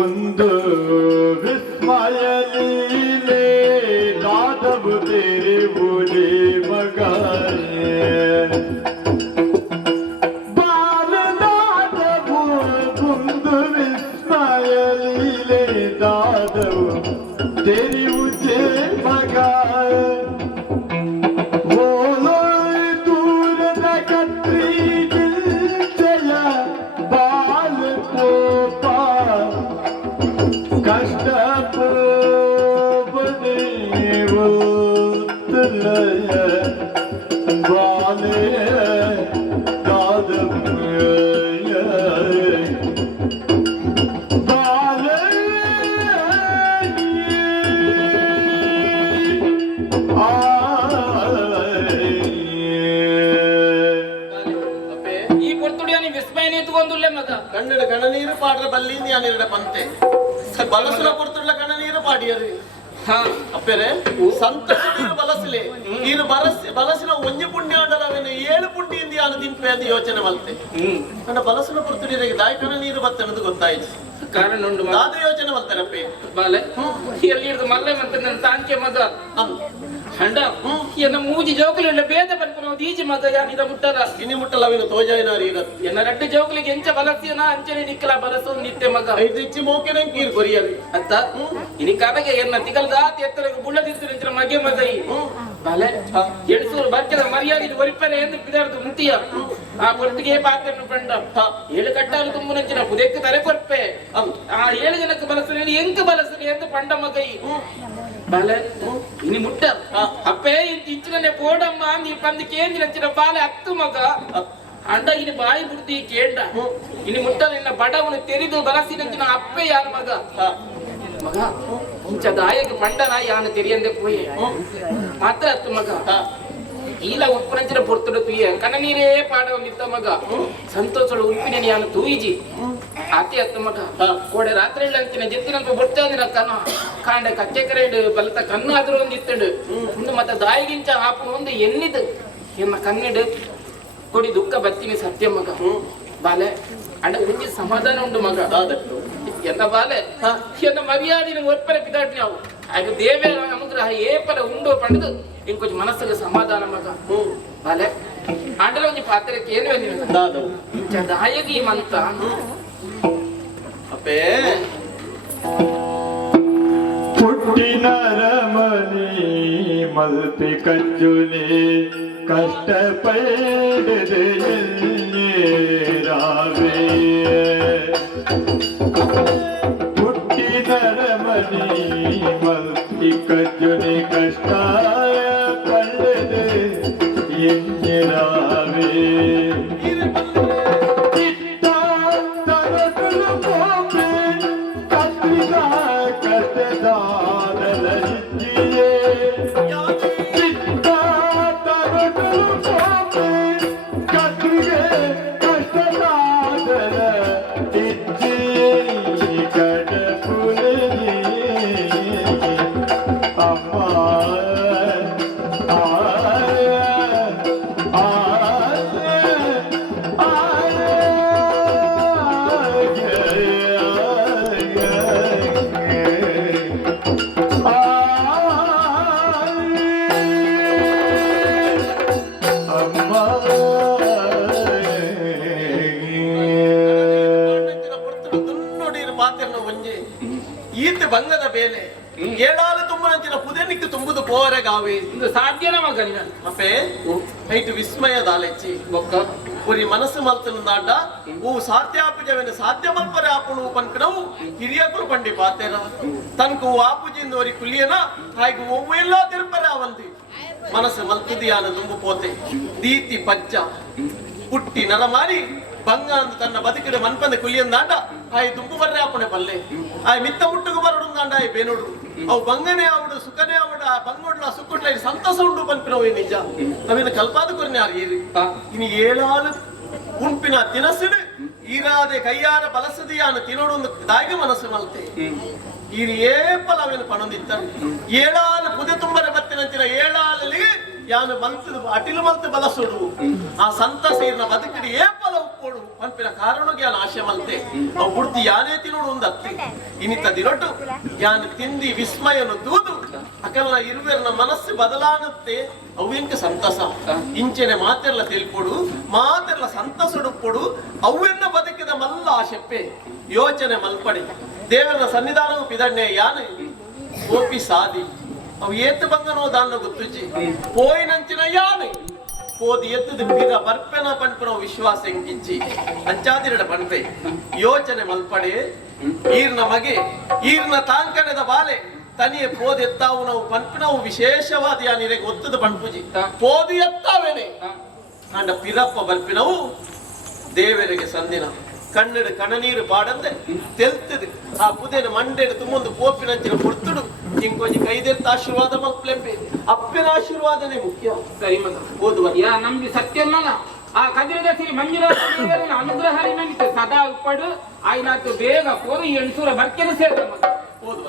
ಒಂದು ವಿಸ್ಮಯ ಲೀಲೆ ದಾದವು तेरे बोले मगाए बाल दादವು ಒಂದು ವಿಸ್ಮಯ ಲೀಲೆ ದಾದವು तेरी मुझे मगाए ಕನ್ನಡ ಕಣ್ಣನೀರು ಪಾಡ್ರ ಬಲ್ಲಿಂದ ಯಾನಿರಡ ಪಂತೆ ಬಲಸುಲ ಕೊಡ್ತಿರ್ಲ ಕಣ್ಣನೀರು ಪಾಡಿಯರು ಅಪ್ಪೆರೆ ಸಂತೋಷ ಬಲಸಲೆ ನೀರು ಬಲಸಿನ ಒಂಜಿ ಪುಣ್ಯ ಆಡಲವೇನು 7 ಪುಣ್ಯದಿಂದ ಯಾನು ದಿನ್ಪೆ ಅಂತ ಯೋಚನೆ ಮಲ್ತೆ ನನ್ನ ಬಲಸುಲ ಕೊಡ್ತಿರಿಗೆ ದಾಯ ಕಣ್ಣನೀರು ಬತ್ತನದು ಗೊತ್ತಾಯ್ತು ಕಾರಣ ಉಂಟು ಅದು ಯೋಚನೆ ಮಲ್ತಾರಪ್ಪೆ ಬಾಲೆ ಎಲ್ಲಿ ಹಿಡಿದು ಮಲ್ಲೆ ಮತ್ತೆ ನನ್ನ ತಾಂಕೆ ಮಗ ಹಂಡ ಎನ್ನ ಮೂಜಿ ಜೋಕುಲೆಲ್ಲ ಬೇದ ಬರ್ಪನ ಈಜಿ ಮಗ ಯಾನಿದ ಮುಟ್ಟಲ್ಲ ಇನಿ ಮುಟ್ಟಲ್ಲ ಅವಿನ ತೋಜಾಯಿನಾರಿ ಇರತ್ತೆ ಎನ್ನ ರಡ್ಡು ಜೋಕುಲಿಗೆ ಎಂಚ ಬಲಸಿಯನ ಅಂಚನೆ ನಿಕ್ಕಲ ಬಲಸು ನಿತ್ಯ ಮಗ ಐದು ಇಚ್ಚಿ ಮೋಕೆನ ಕೀರ್ ಕೊರಿಯರಿ ಅತ್ತ ಇನಿ ಕಬಗೆ ಎನ್ನ ತಿಗಲ್ದಾತಿ ಎತ್ತರಗೆ ಬುಳ್ಳದಿತ್ತು ನಿಂತರ ಮಗೆ ಮಗ ಈ ಬಾಲೆ ಎಡ್ಸೂರು ಬರ್ಕದ ಮರ್ಯಾದೆ ಒರಿಪನೆ ಎಂದು ಬಿದಾರ್ದು ಮುಂತಿಯ ಆ ಪೊರ್ತಿಗೆ ಪಾತ್ರನ್ನು ಪಂಡ 7 ಕಟ್ಟಾಲು ತುಂಬು ನಂಚಿನ ಪುದೆಕ್ಕೆ ತಲೆ ಕೊರ್ಪೆ ಆ 7 ಜನಕ್ಕೆ ಬಲಸನೆ ಎಂಕ ಬಲಸನೆ ಎಂದು ಪಂಡ ಮಗ ಈ ಬಾಲೆ ಇನಿ ಮುಟ್ಟ ಅಪ್ಪೇ ಇಂಚಿನ ಬೋಡಮ್ಮ ನೀ ಪಂದು ಕೇಂದ್ರ ನಚ್ಚಿನ ಬಾಲೆ 10 ಮಗ ಅಂಡ ಇನಿ ಬಾಯಿ ಬುಡ್ದಿ ಕೇಂಡ ಇನಿ ಮುಟ್ಟ ನಿನ್ನ ಬಡವನು ತೆರಿದು ಬಲಸಿನಂಚಿನ ಅಪ್ಪೆ ಯಾರ ಮಗ ಮಗ ಇಂಚ ದಾಯಕ್ಕೆ ಪಂಡನ ಯಾನು ತೆರಿಯಂದೆ ಪೋಯೆ ಮಾತ್ರ 10 ಮಗ ಈಲ ಉತ್ಪನ್ನಂಚಿನ ಪೊರ್ತುಡು ತುಯ್ಯ ಕಣ ನೀರೇ ಪಾಡವ ನಿತ್ತ ಮಗ ಸಂತೋಷಡು ಉಪ್ಪಿನ ಯಾನು ತೂಯಿಜಿ ಆತಿ 10 ಮಗ ಕೋಡೆ ರಾತ್ರಿ ಅಂಚಿನ ಜೆತ್ತಿನಂತ ಬೊಟ್ಟಂದಿನ ಕನ ಕಾಂಡ ಕಚ್ಚೆ ಕರೆಡು ಬಲತ ಕಣ್ಣು ಆದ್ರೂ ಒಂದು ಇತ್ತಡು ಒಂದು ಮತ್ತೆ ದಾಯಿಗಿಂಚ ಆಪನು ಒಂದು ಎನ್ನಿದು ಎನ್ನ ಕಣ್ಣಿಡು ಕೊಡಿ ದುಃಖ ಬತ್ತಿನಿ ಸತ್ಯ ಮಗ ಬಾಲೆ ಅಂಡ ಒಂಜಿ ಸಮಾಧಾನ ಉಂಡು ಮಗ ಎನ್ನ ಬಾಲೆ ಎನ್ನ ಮರ್ಯಾದಿನ ಒಪ್ಪರೆ ಪಿದಾಟಿ ನಾವು ಆಗ ದೇವರ ಅನುಗ್ರಹ ಏಪಲ ಉಂಡು ಪಂಡದು ಇಂಕೊಂಚ ಮನಸ್ಸಿಗೆ ಸಮಾಧಾನ ಮಗ ಬಾಲೆ ಆಂಡಲ ಒಂಜಿ ಪಾತ್ರಕ್ಕೆ ಏನು ಇಂಚ ದಾಯಗಿ ಮಂತ ಅಪ್ಪೇ ಪುಟ್ಟಿನ ರಮಣಿ ಮಲ್ಪಿ ಕಂಜುನಿ ಕಷ್ಟಪಡದೆ ರಾವೇ ಪುಟ್ಟಿನ ರಮಣಿ ಮಲ್ಪಿ ಕಂಜುನಿ ಕಷ್ಟ ಪಡದೆ ರಾವೇ ಈತ ಬಂಗದ ಬೇಲೆ ಏಳಾಲು ತುಂಬನಂಚಿನ ಪುದೆನಿಕ್ಕೆ ತುಂಬುದು ಪೋರೆಗಾವೆ ಇದು ಸಾಧ್ಯನ ಮಗ ಅಪ್ಪೆ ಐಟು ವಿಸ್ಮಯ ದಾಲೆಚ್ಚಿ ಬೊಕ್ಕ ಪುರಿ ಮನಸ್ಸು ಮಲ್ತನದಾಡ ಓ ಸಾಧ್ಯಾಪುಜವೆನ ಸಾಧ್ಯ ಮಲ್ಪರೆ ಆಪುಣು ಪನ್ಕನವು ಹಿರಿಯಕರು ಪಂಡಿ ಪಾತೆರ ತನಕು ಆಪುಜಿಂದವರಿ ಕುಲಿಯನ ಹಾಗೆ ಒವ್ವೆಲ್ಲ ತಿರುಪರೆ ಅವಂತಿ ಮನಸ್ಸು ಮಲ್ತದಿಯಾನ ದುಂಬು ಪೋತೆ ದೀತಿ ಪಜ್ಜ ಪುಟ್ಟಿ ನರಮಾರಿ ಬಂಗ ಅಂತ ತನ್ನ ಬದುಕಿನ ಮನ್ಪಂದ ಕುಲಿಯಂದಾಂಡ ಆಯ್ ದುಂಬು ಬರ್ರೆ ಆಪಣೆ ಪಲ್ಲೆ ಆಯ್ ಮಿತ್ತ ಮುಟ್ಟುಗು ಬರಡುಂದಾಂಡ ಆಯ್ ಬೇನುಡು ಅವು ಬಂಗನೆ ಆವಡು ಸುಖನೆ ಆವಡ ಬಂಗೋಡ್ಲ ಸುಕ್ಕುಟ್ಲ ಸಂತಸ ಉಂಡು ಪನ್ಪಿನವು ನಿಜ ಅವಿನ ಕಲ್ಪಾದ ಕೊರ್ನೆ ಆರ್ಗೀರಿ ಇನ್ನು ಏಳಾಲು ಉಂಪಿನ ತಿನಸಿಡು ಈರಾದೆ ಕೈಯಾರ ಬಲಸದಿಯಾನ ತಿನೋಡು ದಾಯಿಗೆ ಮನಸ್ಸು ಮಲ್ತೆ ಈರಿ ಏಪಲ ಅವಿನ ಪಣೊಂದಿತ್ತಾರೆ ಏಳಾಲು ಪುದೆ ತುಂಬರೆ ಬತ್ತಿನಂಚಿನ ಏಳಾಲಲ್ಲಿ ಯಾನು ಮಲ್ತದು ಅಟಿಲು ಮಲ್ತು ಬಲಸುಡು ಆ ಸಂತಸ ಇರ್ನ ಬದುಕಿಡಿ ಏಪಲ ಉಪ್ಪೋಡು ಪಂಪಿನ ಕಾರಣ ಜ್ಞಾನ ಆಶಯ ಮಲ್ತೆ ಅವು ಬುಡ್ತಿ ಯಾನೇ ತಿನ್ನೋಡು ಒಂದು ಅತ್ತಿ ಇನ್ನಿತ್ತ ದಿನೊಟ್ಟು ಜ್ಞಾನ ತಿಂದಿ ವಿಸ್ಮಯನು ತೂದು ಅಕಲ್ನ ಇರುವೆರ್ನ ಮನಸ್ಸು ಬದಲಾನುತ್ತೆ ಅವೆಂಕ ಸಂತಸ ಇಂಚೆನೆ ಮಾತೆಲ್ಲ ತಿಳ್ಕೊಡು ಮಾತೆಲ್ಲ ಸಂತಸಡುಪ್ಪೊಡು ಅವೆನ್ನ ಬದುಕಿದ ಮಲ್ಲ ಆಶೆಪ್ಪೆ ಯೋಚನೆ ಮಲ್ಪಡಿ ದೇವರ ಸನ್ನಿಧಾನವು ಪಿದಣ್ಣೆ ಯಾನು ಓಪಿ ಸಾದಿ ಅವು ಏತ್ತು ಬಂಗನೋ ದಾನ ಗೊತ್ತುಜಿ ಪೋಯಿನಂಚಿನ ಯಾನು போது எத்துது பிற பற்பன பண்பன ವಿಶ್ವಾಸ ಎಂಕಿಂಚಿ ಅಂಚಾದಿರಡ ಪಂಪೆ ಯೋಚನೆ ಮಲ್ಪಡೆ ಈರ್ನ ಮಗೆ ಈರ್ನ ತಾಂಕಣದ ಬಾಲೆ ತನಿಯೆ ಪೋದು ಎತ್ತಾವು ನಾವು ಪಂಪಿನವು ವಿಶೇಷವಾದ ಯಾನಿರೆಗೆ ಒತ್ತದ ಪಂಪುಜಿ ಪೋದು ಎತ್ತಾವೇನೆ ಅಂಡ ಪಿರಪ್ಪ ಬರ್ಪಿನವು ದೇವರಿಗೆ ಸಂದಿನ ಕಣ್ಣೆಡು ಕಣನೀರು ಪಾಡಂದೆ ತೆಲ್ತದೆ ಆ ಪುದೇನ ಮಂಡೆಡು ತುಂಬೊಂದು ಪೋಪಿನಂಚಿನ ಪುರ್ತುಡು ಇಂಕೊಂಜಿ ಕೈದೆತ್ತ ಆಶೀರ್ವಾದ ಮಲ್ಪಲೆಂಪೆ ಅಪ್ಪನ ಆಶೀರ್ವಾದನೆ ಮುಖ್ಯ ಸರಿ ಮಗ ಓದುವ ಯಾ ನಮ್ಗೆ ಸತ್ಯನ್ನಲ್ಲ ಆ ಕದಿರದ ಶ್ರೀ ಮಂಜುನಾಥ ದೇವರ ಅನುಗ್ರಹ ನಿಮಗೆ ಸದಾ ಉಪ್ಪಡು ಆಯ್ನಾತು ಬೇಗ ಪೋದು ಎಣಸೂರ ಬರ್ಕೆನ ಸೇರ ಮಗ ಓದುವ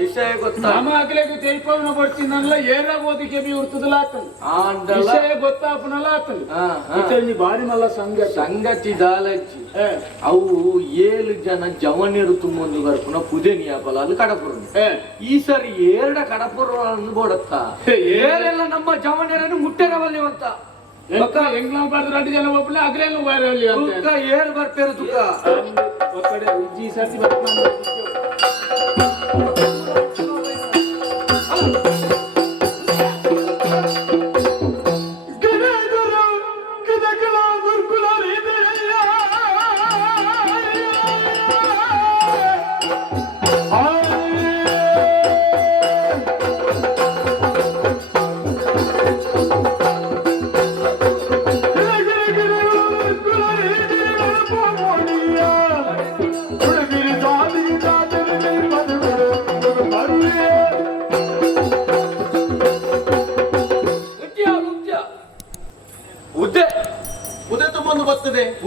ವಿಷಯ ಗೊತ್ತಾ ನಮಗ್ಲೆಗೆ ತೆಲ್ಪವನ ಬರ್ತೀನಲ್ಲ ಏರ ಓದಿಕೆ ಬಿ ಉರ್ತದಲ್ಲ ಆತನು ವಿಷಯ ಗೊತ್ತಾಪನಲ್ಲ ಆತನು ಇತನಿ ಬಾರಿ ಮಲ್ಲ ಸಂಗತಿ ದಾಲಜ್ಜಿ ಅವು 7 ಜನ ಜವನಿರು ತುಂಬೊಂದು ಬರ್ಪುನ ಪುದೆನಿಯ ಬಲಾಲು ಕಡಪುರ ಈ ಸರಿ ಏರಡ ಕಡಪುರ ಬೋಡತ್ತ ಏರೆಲ್ಲ ನಮ್ಮ ಜವನಿರನ್ನು ಮುಟ್ಟೆರವಲ್ಲಿವಂತ ಹೆಂಗ್ ನಾವು ಬರ್ದು 2 ಜನ ಒಬ್ಬನೇ ಅಗ್ಲೇನು ಬಾರಲ್ಲಿ ಅಂತ ಏರ್ ಬರ್ಪೇರು ತುಕ ಒಕ್ಕಡೆ ಉಜ್ಜಿ ಸರ್ತಿ ಬರ್ತಾನೆ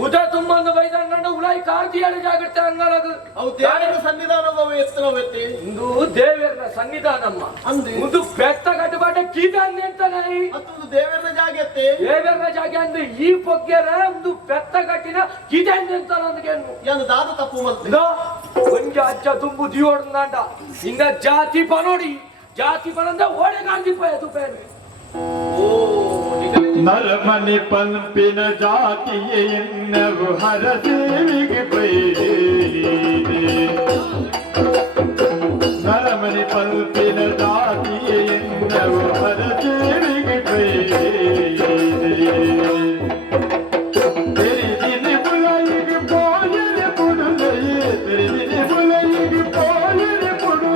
ಉದ ತುಂಬೊಂದು ಬೈದಂಡ ಉಳಾಯಿ ಕಾರ್ತಿಯಾಳಿ ಜಾಗೃತಿ ಅಂಗಳದು ಅವು ದೇವರ ಸನ್ನಿಧಾನವ ಎತ್ತರವೆತ್ತಿ ಇಂದು ದೇವರ ಸನ್ನಿಧಾನಮ್ಮ ಅಂದು ಇದು ಬೆತ್ತ ಕಟ್ಟುಬಾಟ ಕೀದಾನ್ನೆ ಅಂತಾನೆ ಮತ್ತೊಂದು ದೇವರ ಜಾಗ ಎತ್ತೆ ದೇವರ ಜಾಗ ಅಂದ್ರೆ ಈ ಪೊಗ್ಗೆರ ಒಂದು ಬೆತ್ತ ಕಟ್ಟಿನ ಕೀದಾನ್ನೆ ಅಂತ ಅಂದ್ಗೇನು ಯಾನು ದಾದ ತಪ್ಪು ಮಲ್ತೆ ಒಂಜ ಅಜ್ಜ ತುಂಬು ದಿಯೋಡ್ನಾಂಡ ಹಿಂಗ ಜಾತಿ ಪನೋಡಿ ಜಾತಿ ಪನಂದ ಓಡೆ ಗಾಂಧಿ ಪಯ ತುಪೇನು ನರಮನಿ ಪಂಪಿನ ಜಾತಿಯ ಎನ್ನವು ಹರದೇವಿಗೆ ಬೈರಿದೆ ನರಮನಿ ಪಂಪಿನ ಜಾತಿಯ ಎನ್ನವು ಹರದೇವಿಗೆ ಬೈರಿದೆ ತೆರಿದಿನಿ ಬುಲಯಿಗೆ ಪೋಯನೆ ಪುಡುಲೆಯೇ ತೆರಿದಿನಿ ಬುಲಯಿಗೆ ಪೋಯನೆ ಪುಡು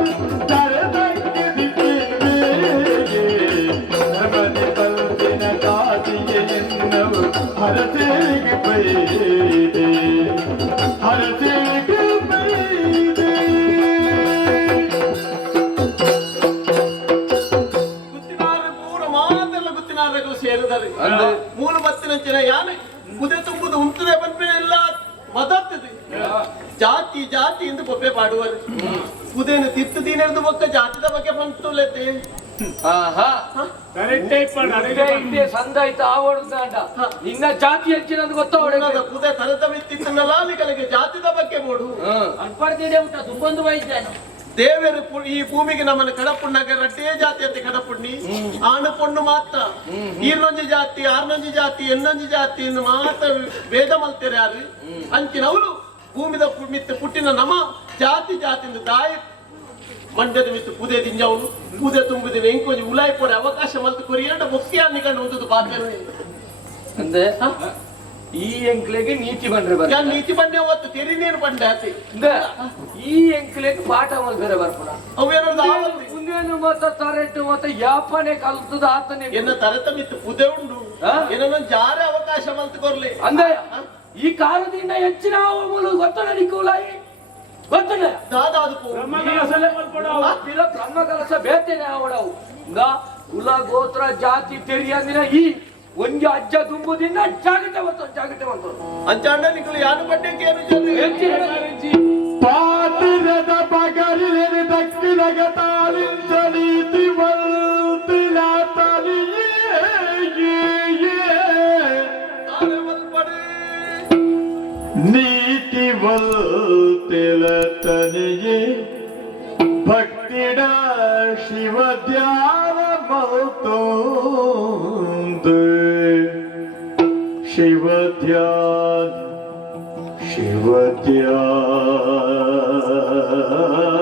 ತರದಂಗೆ ದಿಕ್ಕಿನ್ಬೇಗೆ ನರಮನಿ ಪಂಪಿನ ಜಾತಿಯ ಎನ್ನವು ಹರದೇವಿಗೆ ಬೈರಿದೆ ಹರದೇವಿಗೆ ಬೈರಿದೆ ಗುತ್ತಿನಾರು ಪೂರ ಮಾತೆಲ್ಲ ಗುತ್ತಿನಾರಗಳು ಸೇರಿದರೆ ಮೂಲ ಬತ್ತಿನಂಚಿನ ಯಾನೆ ಕುದೆ ತುಂಬುದು ಉಂಟದೆ ಬಂದ್ಮೇಲೆಲ್ಲ ಮದತ್ತದೆ ಜಾತಿ ಜಾತಿ ಎಂದು ಬೊಬ್ಬೆ ಪಾಡುವರು ಕುದೇನು ತಿತ್ತು ದೀನೆಂದು ಬೊಕ್ಕ ಜಾತಿದ ಬಗ್ಗೆ ಬಂತುಲೆತ್ತೆ ಇಂದೇ ಸಂದಾಯ್ತು ಆವಡ್ದಾಂಡ ನಿನ್ನ ಜಾತಿ ಹೆಚ್ಚಿನದು ಗೊತ್ತಾವಡ ಕುದೆ ತರದ ಬಿತ್ತಿತ್ತನ್ನಲ್ಲ ಅಲ್ಲಿಗಳಿಗೆ ಜಾತಿದ ಬಗ್ಗೆ ನೋಡು ಅನ್ಪಡ್ತಿದೆ ಊಟ ತುಂಬೊಂದು ವೈದ್ಯನು ದೇವರು ಈ ಭೂಮಿಗೆ ನಮ್ಮನ್ನು ಕಡಪುಣ್ಣಾಗ ರಟ್ಟೇ ಜಾತಿ ಅಂತ ಕಡಪುಣ್ಣಿ ಆಣ ಪೊಣ್ಣು ಮಾತ್ರ ಈರ್ನೊಂಜಿ ಜಾತಿ ಆರ್ನೊಂಜಿ ಜಾತಿ ಎನ್ನೊಂಜಿ ಜಾತಿ ಮಾತ್ರ ಭೇದ ಮಲ್ತೇರೆ ಯಾರು ಅಂಚಿನವರು ಭೂಮಿದ ಮಿತ್ತ ಪುಟ್ಟಿನ ನಮ ಜಾತಿ ಜಾತಿಯಿಂದ ದಾಯ ಮಂಡ್ಯದ ಮಿತ್ತು ಪೂದೆ ದಿಂಜವನು ಪೂದೆ ತುಂಬುದಿನ ಎಂಕೊಂಜಿ ಉಲಾಯಿ ಪೋರೆ ಅವಕಾಶ ಮಲ್ತು ಕೊರಿಯಂಡ ಮುಖ್ಯ ಅನ್ನಿಕೊಂಡು ಒಂದು ಬಾಧ್ಯ ಅಂದ್ರೆ ಈ ಎಂಕ್ಲೆಗೆ ನೀತಿ ಬಂದ್ರೆ ಯಾರು ನೀತಿ ಬಂಡೆ ಹೊತ್ತು ತೆರಿ ನೀರು ಬಂಡೆ ಆತಿ ಈ ಎಂಕ್ಲೆಗೆ ಪಾಠ ಬೇರೆ ಬರ್ಪಡ ಅವೇನೋ ಮುಂದೇನು ಮತ್ತ ತರೆಟ್ಟು ಮತ್ತೆ ಯಾಪನೆ ಕಲ್ತದ ಆತನೇ ಎನ್ನ ತರತ ಮಿತ್ತು ಪುದೆ ಉಂಡು ಏನೋ ಜಾರೆ ಅವಕಾಶ ಮಲ್ತು ಕೊರ್ಲಿ ಅಂದ್ರೆ ಈ ಕಾಲದಿಂದ ಹೆಚ್ಚಿನ ಅವಳು ಗೊತ್ತಡ ನಿಕ್ಕುಲಾಯಿ ಗೊತ್ತಡ ದಾದಾದು ಬ್ರಹ್ಮಕಲಸ ಬೇತೇನೆ ಅವಡವು ಕುಲ ಗೋತ್ರ ಜಾತಿ ತೆರಿಯಂದಿನ ಈ ಒಂಜಿ ಅಜ್ಜ ತುಂಬುದಿನ ಜಾಗಟವಂತ ಅಂಚಾಂಡ ನಿಕ್ಕಲು ಯಾರು ಬಡ್ಡೆಗೆ ಏನು ಪಾತಿರದ ಪಗರಿಲೆನೆ ದಕ್ಕಿನಗ ತಾಳಿಂಚಲೀತಿ ಮಲ್ತಿಲ ತಲಿಯೇ ನೀತಿ ಮಲ್ತಿಲ ತನಿಯೇ ಭಕ್ತಿಡ ಶಿವ ಧ್ಯಾನ ಮಲ್ತೋಂದು ಶಿವ ಧ್ಯಾನ ಶಿವ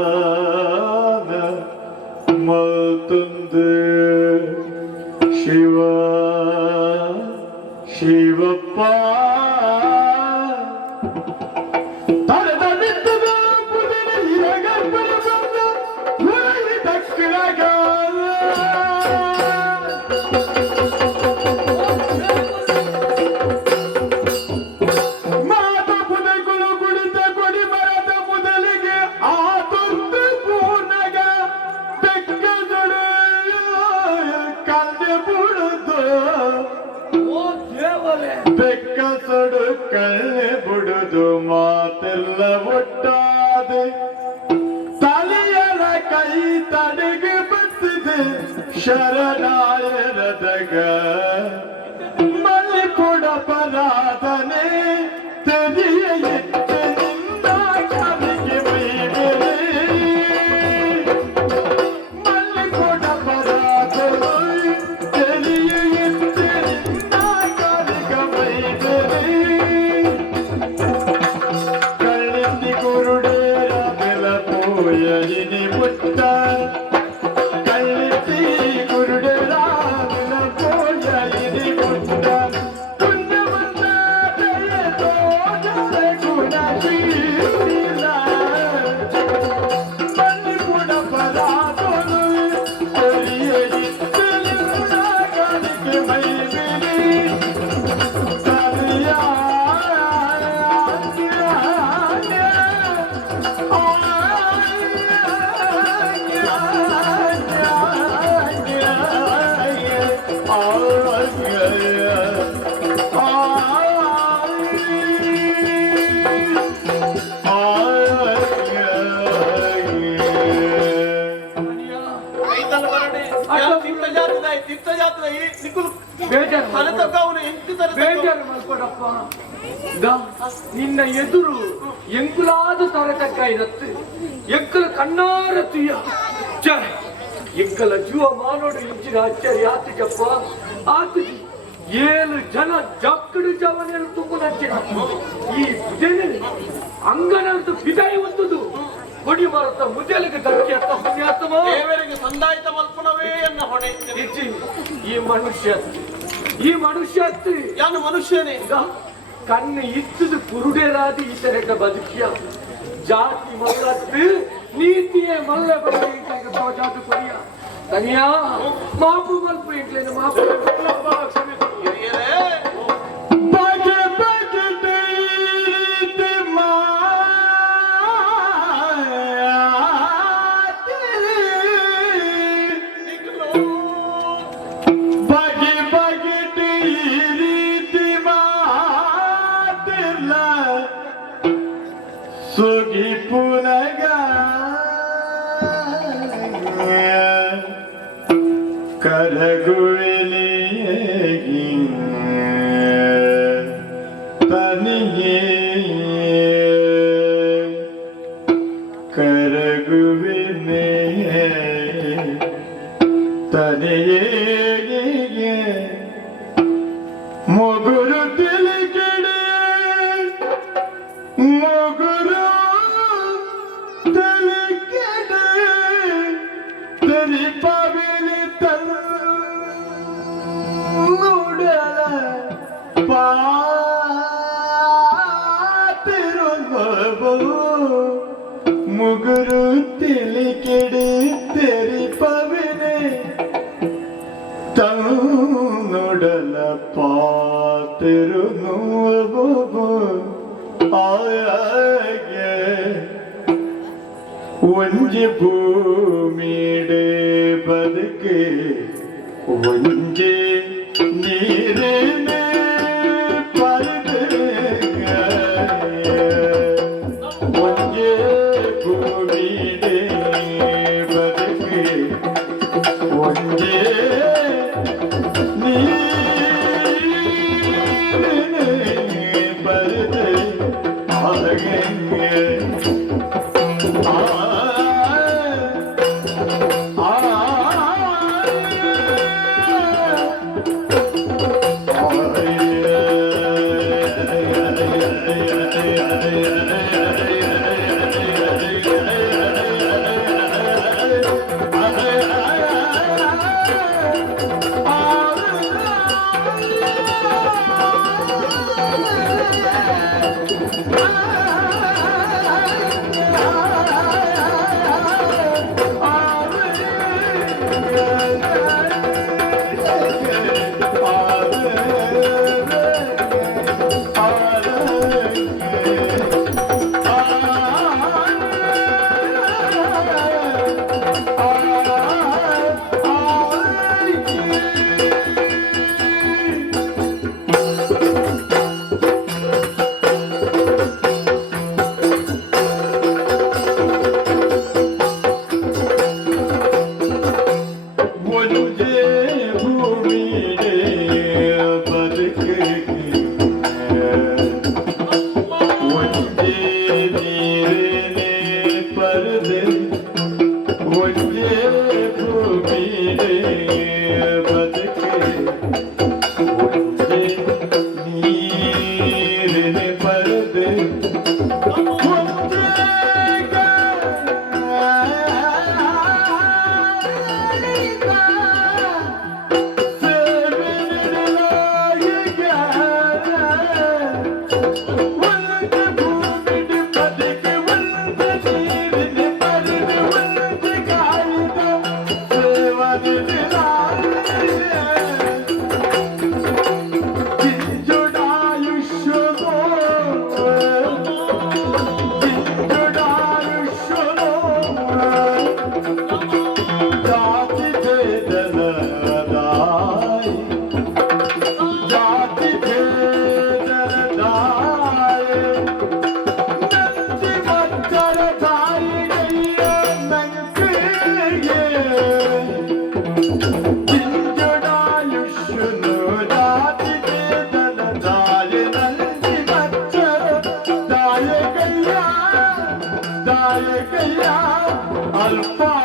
ಧ್ಯಾನ ಮಲ್ತುಂದು ಶಿವ ಶಿವಪ್ಪ ತರದ ಬಿತ್ತದ ಪುದಿನ ಇರಗ ಬರಬಂದ ಹುಡುಗಿ ದಕ್ಷಿಣಗ ಬೆಕ್ಕಸಡು ಕಳ್ಳೆ ಬಿಡುದು ಮಾತೆಲ್ಲ ಒಟ್ಟಾದೆ ತಲೆಯರ ಕೈ ತಡೆಗೆ ಬತ್ತಿದೆ ಶರಣಾಯರದಗ ಮಲ್ಲಿ ಕೊಡ ಪರಾಧನೆ ತೆರಿಯ ಎತ್ತನಿಂದ ಕಲಿಗೆ ಮೈಬೇರೆ ಮಲ್ಲಿ ಕೊಡ ಪರಾಧನೆ ತೆರಿಯ ಎತ್ತನಿಂದ ಕಲಿಗೆ ಮೈಬೇರೆ ಕಳ್ಳೆಂದಿ ಗುರುಡೇರ ಬೆಲಪೋಯನಿ ಮುಟ್ಟ ಕಳ್ಳೆಂದಿ ಗುರುಡೇರ ಬೆಲಪೋಯನಿ ಮುಟ್ಟ ಪುಣ್ಯವಂತ ಜಯ ತೋಜರ ಗುಣ ಶೀಲ ಮಲ್ಲಿ ಗುಣ ಪರಾಧನು ತೆರಿಯಲಿ ತೆಲಿಯುಣ ಕಲಿಗೆ ಮೈಬೇರೆ ಬೇಜಾರು ಮಾಡ್ಕೊಡಪ್ಪ ನಿನ್ನ ಎದುರು ಎಂಕುಲಾದ ತರತಕ್ಕ ಇರತ್ತೆ ಎಂಕಲ ಕಣ್ಣಾರ ತುಯ್ಯ ಎಂಕಲ ಜೀವ ಮಾನೋಡು ಇಂಚಿನ ಆಶ್ಚರ್ಯ ಆತಿಗಪ್ಪ ಆತಿಗೆ 7 ಜನ ಜಕ್ಕಡು ಜವನೆರು ತುಂಬು ನಚ್ಚಿನ ಈ ಬುಜನೆ ಅಂಗನಂತ ಬಿದಾಯಿ ಒಂದುದು ಕೊಡಿ ಮರತ ಮುಜಲಿಗೆ ಧಕ್ಕೆ ಅತ್ತ ಪುಣ್ಯಾತ್ಮ ದೇವರಿಗೆ ಸಂದಾಯಿತ ಮಲ್ಪನವೇ ಎನ್ನ ಹೊಣೆ ಈ ಮನುಷ್ಯ ಯಾನು ಮನುಷ್ಯನೇ ಕಣ್ಣು ಇತ್ತದು ಕುರುಡೇರಾದಿ ಈ ತರಕ ಬದುಕಿಯ ಜಾತಿ ಮಲ್ಲತ್ತು ನೀತಿಯೇ ಮಲ್ಲ ಜಾತಿ ಕೊರಿಯ ತನಿಯಾ ಮಾಪು ಮಲ್ಪ ಇಟ್ಲೇನು ಮಾಪು ಬಗೆ ಬಗೆ ದೈತೆ ಬಗೆ ಬಗೆ ರೀತಿ ಮಾತಿಲ್ಲ ಸುಗಿ ಪುನಗ ಕರಗುವಿಲಿ ತನಿಯೇ ಕರಗುವಿಲಿ ಮೊಗುರು ತಿಳಿಗಿಡೆ ಮೊಗುರು ತಿಳಿಗಿಡೆ ತೆರಿ ಪವಿಲಿ ತನ್ನುಡಲ ಪಾತಿರುವವು ಮುಗುರು ತಿಳಿಗಿಡೆ ತೆರಿ ಪವಿಲಿ ತನ್ನುಡಲ ಪಾತಿರುವವು ಆಯಾಗೆ ಒಂಜಿ ಭೂಮಿಡೆ ಬದುಕೆ ಒಂಜಿ ನೀರಿನ ಪರದೆ ಒಂಜಿ ಭೂಮಿಡೆ ಬದುಕೆ ಒಂಜಿ ನೀರಿನ ಪರದೆ ಹಾಗೆ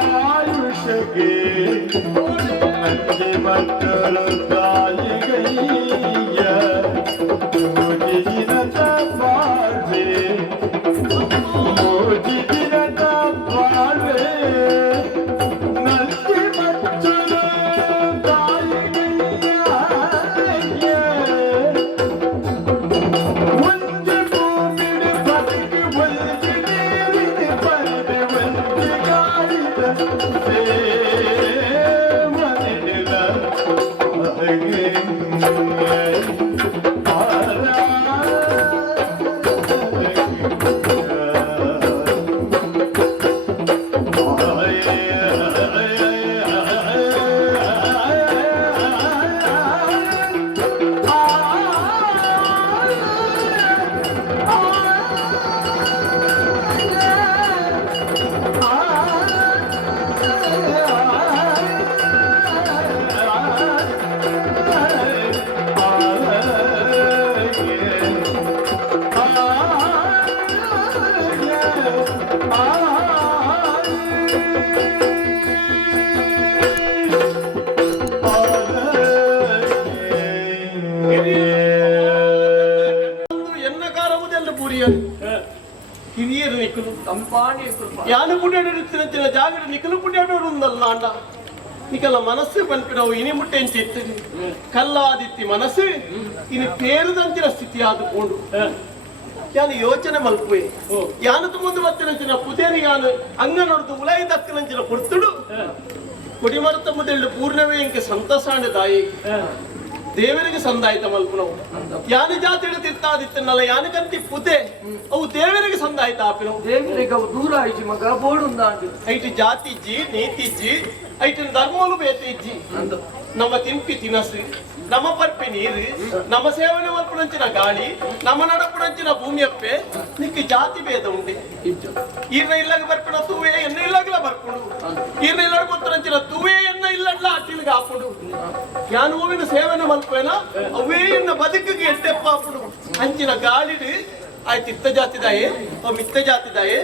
ಅಲ್ಪಾಯುಷಗೆ ನಂಗೆ ಮಕ್ಕಳು ತಾಯಿಗೈಯ ಮೋಜಿದಿನದ ಬಾಳ್ವೆ ಮೋಜಿದಿನದ ಬಾಳ್ವೆ ನಂಗೆ ಮಕ್ಕಳು ತಾಯಿಗೈಯ ಒಂದೇ ಭೂಮಿಗೆ ಬದುಕು ಒಂದೇ ನೀರಿನ ಪರದೆ ಒಂದೇ ಗಾಳಿದ ಸೇವನಿಲ್ಲ ಹಾಗೆ ತಂಪಾಣಿ ಕೃಪ ಯಾನು ಪುಣ್ಯಾಡಿನ ಜಾಗಡ ನಿಖಲು ಪುಣ್ಯಾಡೋಡು ఉందಲ್ಲ ಅಂಡ ನಿಕಲ ಮನಸ್ಸು ಪನ್ಪಿನವು ಇನಿ ಮುಟ್ಟೆಂಚಿತ್ತು ಕಲ್ಲಾದಿತ್ತಿ ಮನಸ್ಸು ಇನಿ ಪೇರದಂಚಿನ ಸ್ಥಿತಿ ಆದುಕೊಂಡು ಯಾನು ಯೋಚನೆ ಮಲ್ಪುವೆ ಯಾನು ತುಂಬ ಬತ್ತಿನಂಚಿನ ಪುದೇರಿ ಯಾನು ಅಂಗನೊಡ್ದು ಉಲಾಯಿ ದಕ್ಕನಂಚಿನ ಪುರ್ತುಡು ಕೊಡಿಮರತ ಮುದೆಳ್ಳು ಪೂರ್ಣವೇ ಇಂಕೆ ಸಂತಸಾಂಡ ದಾಯಿ ದೇವರಿಗೆ ಸಂದಾಯಿತ ಮಲ್ಪುನವು ಯಾನು ಜಾತಿയുടെ ತಿರ್ತಾದಿತ್ತನಲ್ಲ ಯಾನು ಕಂತಿ ಪುದೆ ಅವು ದೇವರಿಗೆ ಸಂದಾಯಿತ ಆಪಿನವು ದೇವರಿಗೆ ಅವು ದೂರ ಆಯ್ತು ಮಗ ಬೋಡುಂದಾಂಡು ಐಟಿ ಜಾತಿ ಇಜ್ಜಿ ನೀತಿ ಇಜ್ಜಿ ಐಟಿನ ಧರ್ಮಲು ಬೇತೆ ಇಜ್ಜಿ ನಮ್ಮ ತಿಂಪಿ ತಿನಸು ನಮ್ಮ ಪರ್ಪಿ ನೀರು ನಮ್ಮ ಸೇವನೆ ಮಲ್ಪುನಂಚಿನ ಗಾಳಿ ನಮ್ಮ ನಡಪುನಂಚಿನ ಭೂಮಿಯಪ್ಪೆ ನಿಕ್ಕೆ ಜಾತಿ ಭೇದ ಉಂಡೆ ಈರ್ನ ಇಲ್ಲಾಗ ಬರ್ಪಿನ ತೂವೇ ಎನ್ನ ಇಲ್ಲಾಗಲ ಬರ್ಪುಡು ಈರ್ನ ಇಲ್ಲಾಗ ಗೊತ್ತರಂಚಿನ ತೂವೇ ಎನ್ನ ಇಲ್ಲಡ್ಲ ಅಟ್ಟಿಲಿಗೆ ಹಾಪುಡು ಯಾನು ಹೂವಿನ ಸೇವನೆ ಮಲ್ಪೇನ ಅವೇ ಎನ್ನ ಬದುಕಿಗೆ ಎಡ್ಡೆಪ್ಪ ಹಾಪುಡು ಅಂಚಿನ ಗಾಳಿಡು ಆಯ್ತು ಇತ್ತ ಜಾತಿದಾಯೆ ಅವು ಮಿತ್ತ ಜಾತಿದಾಯೆ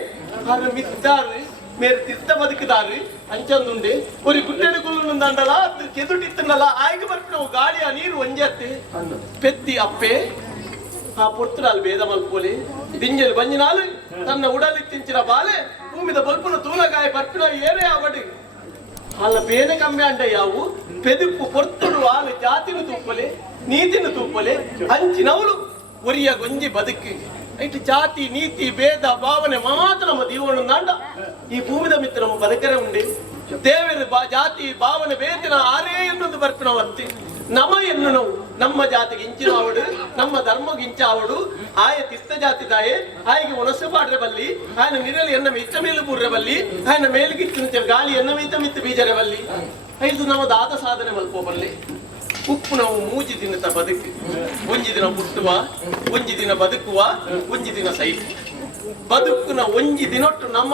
ಅದ್ರ ಮಿತ್ತಾರು ಮೇರೆ ತಿರ್ತ ಬದುಕಿದಾರು ಅಂಚಂದುಂಡೆ ஒரு ಗುಡ್ಡೆಡು ಗುಲ್ಲುಂದಂಡಲ ಕೆದುಟಿತ್ತನಲ್ಲ ಆಯ್ಕೆ ಬರ್ಪಿನ ಗಾಳಿ ಆ ನೀರು ಒಂಜತ್ತೆ ಪೆತ್ತಿ ಅಪ್ಪೆ ಆ ಪೊರ್ತುಡಾಲು ಭೇದ ಮಲ್ಪೋಲೆ ದಿಂಜಲು ಬಂಜಿನಾಲು ತನ್ನ ಉಡಲಿತ್ತಿಂಚಿನ ಬಾಲೆ ಭೂಮಿದ ಬಲ್ಪುನ ತೂಲಗಾಯ ಬರ್ಪಿನ ಏನೇ ಅವಡಿ ಅಲ್ಲ ಬೇನೆ ಕಮ್ಮಿ ಅಂಡ ಯಾವು ಪೆದುಪ್ಪು ಪೊರ್ತುಡು ಹಾಲು ಜಾತಿನ ತೂಪಲೆ ನೀತಿನ ತೂಪಲೆ ಅಂಚಿನವಳು ಒರಿಯ ಗೊಂಜಿ ಬದುಕಿ ಐಟಿ ಜಾತಿ ನೀತಿ ಭೇದ ಭಾವನೆ ಮಾತ್ರ ನಮ್ಮ ಜೀವನ ನಾಂಡ ಈ ಭೂಮಿದ ಮಿತ್ರ ನಮ್ಮ ಬದುಕರೆ ಉಂಡೆ ದೇವರ ಜಾತಿ ಭಾವನೆ ಭೇದಿನ ಆರೇ ಎನ್ನುವುದು ಬರ್ಪಿನ ವರ್ತಿ ನಮ ಎನ್ನು ನಾವು ನಮ್ಮ ಜಾತಿಗೆ ಇಂಚಿನ ಅವಡು ನಮ್ಮ ಧರ್ಮಗೆ ಇಂಚ ಅವಡು ಆಯ ತಿಸ್ತ ಜಾತಿದಾಯೆ ಆಯ್ಗೆ ಒಣಸು ಪಾಡ್ರೆ ಬಲ್ಲಿ ಆಯ್ನ ನಿರಲಿ ಎನ್ನ ಮಿತ್ತ ಮೇಲು ಬುರ್ರೆ ಬಲ್ಲಿ ಆಯ್ನ ಮೇಲ್ಗಿತ್ತಿನ ಗಾಳಿ ಎನ್ನ ಮಿತ್ತ ಬೀಜರೆ ಬಲ್ಲಿ ಐದು ನಮ್ಮ ದಾದ ಸಾಧನೆ ಮಲ್ಪೋ ಬಲ್ಲಿ ಉಪ್ಪು ನಾವು ಮೂಜಿ ದಿನದ ಬದುಕು ಒಂಜಿ ದಿನ ಹುಟ್ಟುವ ಒಂಜಿ ದಿನ ಬದುಕುವ ಒಂಜಿ ದಿನ ಸೈಲು ಬದುಕುನ ಒಂಜಿ ದಿನೊಟ್ಟು ನಮ್ಮ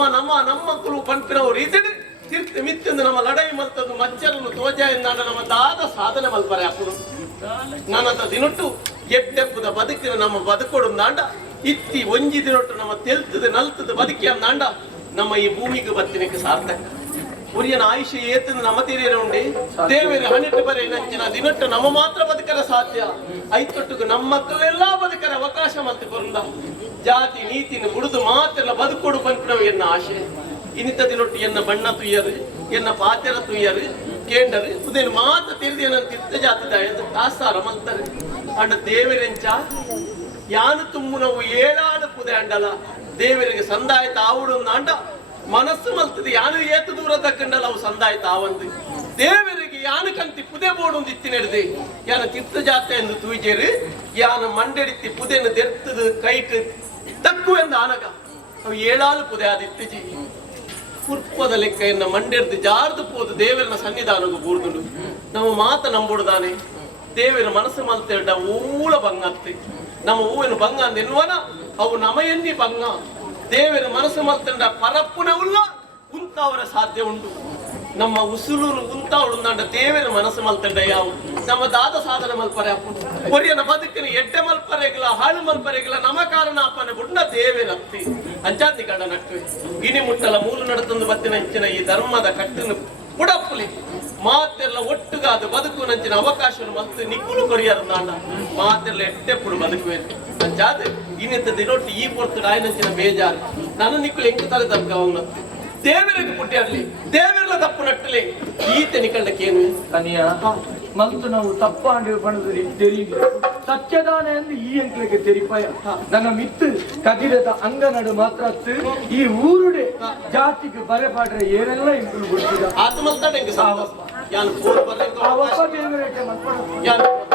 ಮಕ್ಕಳು ಪಂಪಿನವು ರೀತಿಡು ತಿರ್ತಿ ಮಿತ್ತಂದು ನಮ್ಮ ಲಡೈ ಮಲ್ತದ್ದು ಮಚ್ಚರನ್ನು ತೋಜ ಎಂದಾಂಡ ನಮ್ಮ ದಾದ ಸಾಧನೆ ಮಲ್ಪರೆ ಅಪ್ಪುಡು ನನ್ನದ ದಿನೊಟ್ಟು ಎಡ್ಡೆಪ್ಪುದ ಬದುಕಿನ ನಮ್ಮ ಬದುಕೊಡು ದಾಂಡ ಇತ್ತಿ ಒಂಜಿ ದಿನೊಟ್ಟು ನಮ್ಮ ತೆಲ್ತದ ನಲ್ತದ ಬದುಕಿ ಅಂದಾಂಡ ನಮ್ಮ ಈ ಭೂಮಿಗೆ ಬತ್ತಿನಕ್ಕೆ ಸಾರ್ಥಕ ಉರಿಯನ ಆಯುಷ್ಯ ಏತಂದು ನಮ್ಮ ತೀರೇನ ಉಂಡೆ ದೇವರ ಹಣಿಟ್ಟು ಬರೆ ನಂಚಿನ ದಿನಟ್ಟು ನಮ್ಮ ಮಾತ್ರ ಬದುಕರ ಸಾಧ್ಯ ಐತೊಟ್ಟಿಗೆ ನಮ್ಮ ಮಕ್ಕಳೆಲ್ಲ ಬದುಕರ ಅವಕಾಶ ಮತ್ತೆ ಕೊರಂದ ಜಾತಿ ನೀತಿನ ಬುಡುದು ಮಾತೆಲ್ಲ ಬದುಕೊಡು ಬಂದ್ಬಿಡವು ಎನ್ನ ಆಶೆ ಇನ್ನಿತ ದಿನೊಟ್ಟು ಎನ್ನ ಬಣ್ಣ ತುಯ್ಯರು ಎನ್ನ ಪಾತೆರ ತುಯ್ಯರು ಕೇಂಡರು ಉದೇನು ಮಾತ ತಿರಿದಿ ನನ್ನ ತಿರ್ತ ಜಾತಿದ ಎಂದು ತಾಸಾರ ಮಲ್ತಾರೆ ಅಂಡ ದೇವರೆಂಚ ಯಾನು ತುಂಬು ನಾವು ಏಳಾಡು ಪುದೆ ಅಂಡಲ ದೇವರಿಗೆ ಸಂದಾಯತ ಆವುಡು ಅಂಡ ಮನಸ್ಸು ಮಲ್ತದೆ ಯಾನು ಏತು ದೂರ ತಕ್ಕಂಡಲ್ಲ ಅವು ಸಂದಾಯ್ತ ಆವಂದು ದೇವರಿಗೆ ಯಾನು ಕಂತಿ ಪುದೆ ಬೋಡೊಂದು ಇತ್ತಿನೆಡ್ದೆ ಯಾನ ತಿರ್ತ ಜಾತೆ ಎಂದು ತೂಜೇರು ಯಾನ ಮಂಡೆಡಿತ್ತಿ ಪುದೆಯನ್ನು ದೆರ್ತದ ಕೈಟ್ ತಕ್ಕು ಎಂದು ಆನಗ ಅವು ಏಳಾಲು ಪುದೆ ಆದಿತ್ತಿಜಿ ಕುರ್ಪದ ಲೆಕ್ಕ ಎನ್ನ ಮಂಡೆಡ್ದು ಜಾರ್ದು ಪೋದು ದೇವರನ ಸನ್ನಿಧಾನಗೂ ಬೂರ್ದುಂಡು ನಮ್ಮ ಮಾತ ನಂಬುಡುದಾನೆ ದೇವರ ಮನಸ್ಸು ಮಲ್ತೆಡ್ಡ ಊಳ ಬಂಗತ್ತೆ ನಮ್ಮ ಹೂವಿನ ಬಂಗ ಅಂದೆನ್ನುವನ ಅವು ನಮ ಎನ್ನಿ ಬಂಗ ದೇವರ ಮನಸ್ಸು ಮಲ್ತಂಡ ಪರಪ್ಪುನ ಉಲ್ಲ ಕುಂತಾವರ ಸಾಧ್ಯ ಉಂಟು ನಮ್ಮ ಉಸುಲೂರು ಕುಂತಾವಳುಂದಾಂಡ ದೇವರ ಮನಸ್ಸು ಮಲ್ತಂಡ ಯಾವ ನಮ್ಮ ದಾದ ಸಾಧನ ಮಲ್ಪರೆ ಅಪ್ಪು ಕೊರಿಯನ ಬದುಕಿನ ಎಡ್ಡೆ ಮಲ್ಪರೆಗಿಲ್ಲ ಹಾಳು ಮಲ್ಪರೆಗಿಲ್ಲ ನಮ್ಮ ಕಾರಣ ಅಪ್ಪನ ಬುಡ್ಡ ದೇವರತ್ತಿ ಅಂಚಾತಿ ಕಂಡ ನಟ್ವೆ ಗಿನಿ ಮುಟ್ಟಲ ಮೂಲು ನಡತಂದು ಬತ್ತಿನ ಇಂಚಿನ ಈ ಧರ್ಮದ ಕಟ್ಟಿನ ಪುಡಪ್ಪುಲಿ ಮಾತೆಲ್ಲ ಒಟ್ಟುಗಾದ ಬದುಕು ನಂಚಿನ ಅವಕಾಶವನ್ನು ಮತ್ತೆ ನಿಕ್ಕುಲು ಕೊರಿಯರಂದಾಂಡ ಮಾತೆಲ್ಲ ಎಟ್ಟೆಪ್ಪುಡು ಬದುಕುವೇನು ಅಂಚಾದ ಇನ್ನಿತ್ತ ದಿನೊಟ್ಟು ಈ ಪೊರ್ತು ರಾಯನಂಚಿನ ಬೇಜಾರು ನನ್ನ ನಿಕ್ಕುಲು ಎಂಕು ತಲೆ ತರ್ಕ ಅವನತ್ತು ದೇವರಿಗೆ ಪುಟ್ಟಿ ದೇವರೆಲ್ಲ ತಪ್ಪು ನಟ್ಟಲೆ ಈತ ನಿಕಂಡಕ್ಕೇನು ಕನಿಯ ಮಲ್ತು ನಾವು ತಪ್ಪಾಂಡಿ ಪಣದಲ್ಲಿ ತೆರಿ ಸತ್ಯದಾನ ಎಂದು ಈ ಅಂಕಲಿಗೆ ತೆರಿಪಾಯ ನನ್ನ ಮಿತ್ತು ಕದಿರದ ಅಂಗನಡು ಮಾತ್ರ ಈ ಊರುಡೆ ಜಾತಿಗೆ ಬರೆಪಾಡ್ರೆ ಏನೆಲ್ಲ ಇಂಕಲು ಬಿಡ್ತಿದ ಆತ್ಮಲ್ತಾಡ ಹೆಂಗ ಸಾವಪ್ಪ ಯಾನು ಪೂರ್ವ ದೇವರೇಟೆ ಮಲ್ಪಡ ಯಾನು